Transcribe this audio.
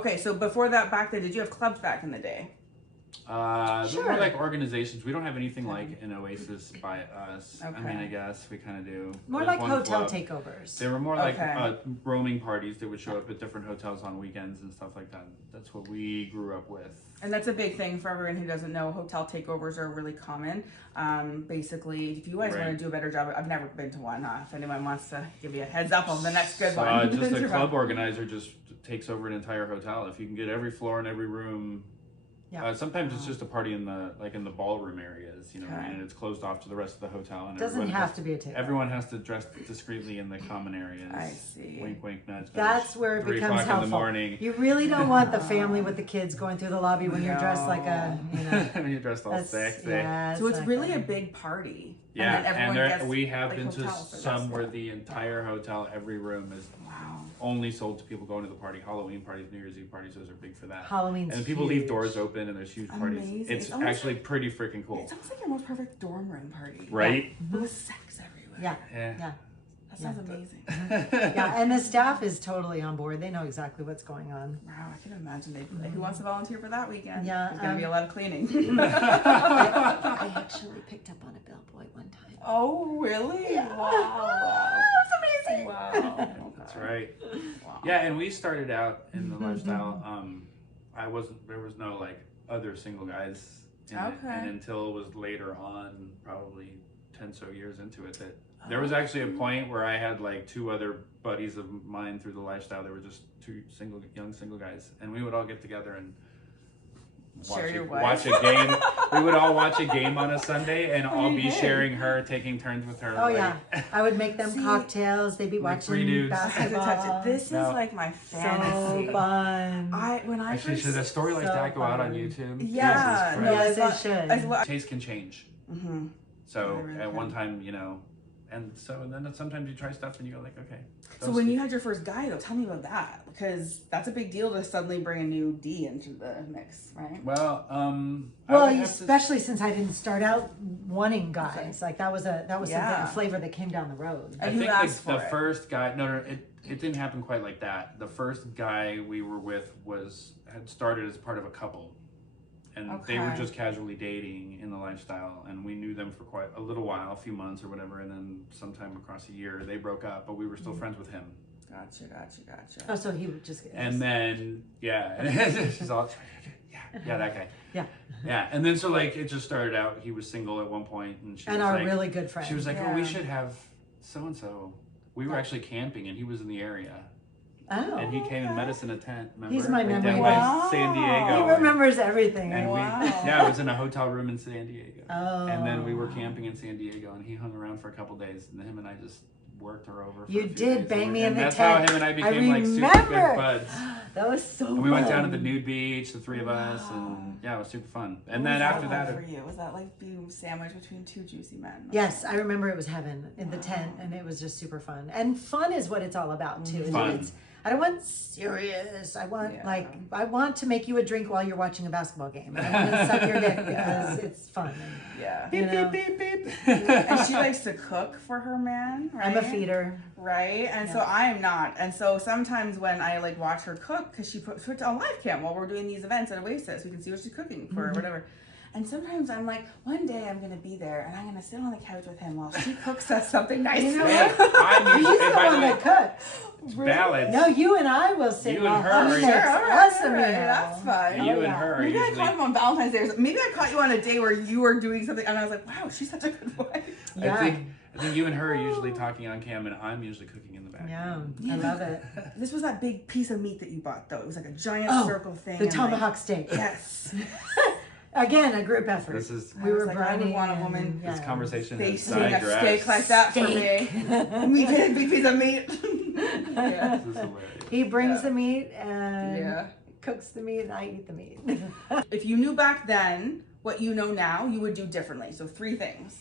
Okay, so before that, back then, did you have clubs back in the day? They're more like organizations. We don't have anything like an Oasis by us. Okay. I mean, I guess we kind of do. More There's like one hotel club. takeovers. They were more like Okay. roaming parties that would show up at different hotels on weekends and stuff like that. That's what we grew up with. And that's a big thing for everyone who doesn't know. Hotel takeovers are really common. Basically, if you guys want to do a better job, I've never been to one. If anyone wants to give you a heads up on the next good one. Just a club organizer just takes over an entire hotel. If you can get every floor and every room. Yeah. Sometimes it's just a party in the ballroom areas, you know, and it's closed off to the rest of the hotel. And Doesn't have to be a takeover. Everyone has to dress discreetly in the common areas. I see. Wink, wink, nudge, nudge. That's where it 3 becomes o'clock helpful. in the morning. You really don't want the family with the kids going through the lobby when you're dressed like a, you know. When you're dressed all sexy. Yeah, So it's really a big party. And then everyone we have like, been to hotels for some this where stuff. the entire hotel, every room is only sold to people going to the party. Halloween parties, New Year's Eve parties, those are big for that. Halloween's and people huge. leave doors open and there's huge parties. Amazing. It's actually pretty freaking cool. It's almost like your most perfect dorm room party. Right? With sex everywhere. Yeah. That sounds amazing. Yeah, and the staff is totally on board. They know exactly what's going on. Wow, I can imagine they'd like, who wants to volunteer for that weekend? Yeah, There's going to be a lot of cleaning. I actually picked up on a bellboy one time. Oh, really? Yeah. Wow. That's amazing. Wow. That's right. Wow. Yeah, and we started out in the lifestyle. There was no like other single guys in it. And until it was later on, probably 10 so years into it, that there was actually a point where I had like 2 other buddies of mine through the lifestyle. They were just 2 young single guys, and we would all get together and watch a game. We would all watch a game on a Sunday and all be sharing her, taking turns with her. Oh yeah, I would make them cocktails. They'd be like 3 watching dudes. basketball. This is like my fantasy. So fun. When I Actually, first, should a story like so that go out on fun. YouTube? Yeah, Jesus no, Christ. Yes, it should. Taste can change. Mm-hmm. So at one time, you know, and then sometimes you try stuff and you go like, okay. So when you had your first guy, though, tell me about that, because that's a big deal to suddenly bring a new D into the mix, right? Well, especially since I didn't start out wanting guys. Like that was a flavor that came down the road. I think the first guy. No, it didn't happen quite like that. The first guy we were with had started as part of a couple. And they were just casually dating in the lifestyle, and we knew them for quite a little while, a few months or whatever, and then sometime across a year they broke up, but we were still friends with him. Gotcha. Oh, so he would just. And then she's all that guy. Yeah, and then so like it just started out. He was single at one point, and she was our like, really good friend. She was like, "Oh, we should have so and so." We were actually camping, and he was in the area. Oh. And he came and met us in a tent. Remember? He's my memory down man. by San Diego. He remembers everything. And it was in a hotel room in San Diego. Oh. And then we were camping in San Diego, and he hung around for a couple days, and him and I just worked her over. For You a few did days. bang me in the tent. tent. That's how him and I became like super good buds. That was so fun. And we went down to the nude beach, the 3 of us, and yeah, it was super fun. And then after that, for you, was that like being sandwiched between 2 juicy men? Yes, I remember it was heaven in the tent, and it was just super fun. And fun is what it's all about too. Fun. I don't want serious. I want I want to make you a drink while you're watching a basketball game. I want to suck your dick because it's fun. Yeah. beep, beep, beep, beep. And she likes to cook for her man, right? I'm a feeder. Right? And so I am not. And so sometimes when I like watch her cook, because she puts it on live cam while we're doing these events at Oasis, we can see what she's cooking for or whatever. And sometimes I'm like, one day I'm going to be there and I'm going to sit on the couch with him while she cooks us something nice. You know Man, what? I'm He's usually, the by one the way, that cooks. it's balance. No, you and I will sit. You and while her he are- makes us a all right, meal. that's fine. You and her are Maybe I usually. caught him on Valentine's Day or something. Maybe I caught you on a day where you were doing something and I was like, wow, she's such a good wife. Yeah. I think you and her are usually talking on cam, and I'm usually cooking in the back. Yeah, I love it. This was that big piece of meat that you bought, though. It was like a giant circle thing. The and, tomahawk like, steak. Yes. Again, a group effort. This is we were like, I would brining want a woman this conversation has basting a sidetracked. steak like that for me. Meat, big piece of meat. Yeah. This is hilarious. He brings the meat and Yeah. cooks the meat, and I eat the meat. If you knew back then what you know now, you would do differently. So 3 things.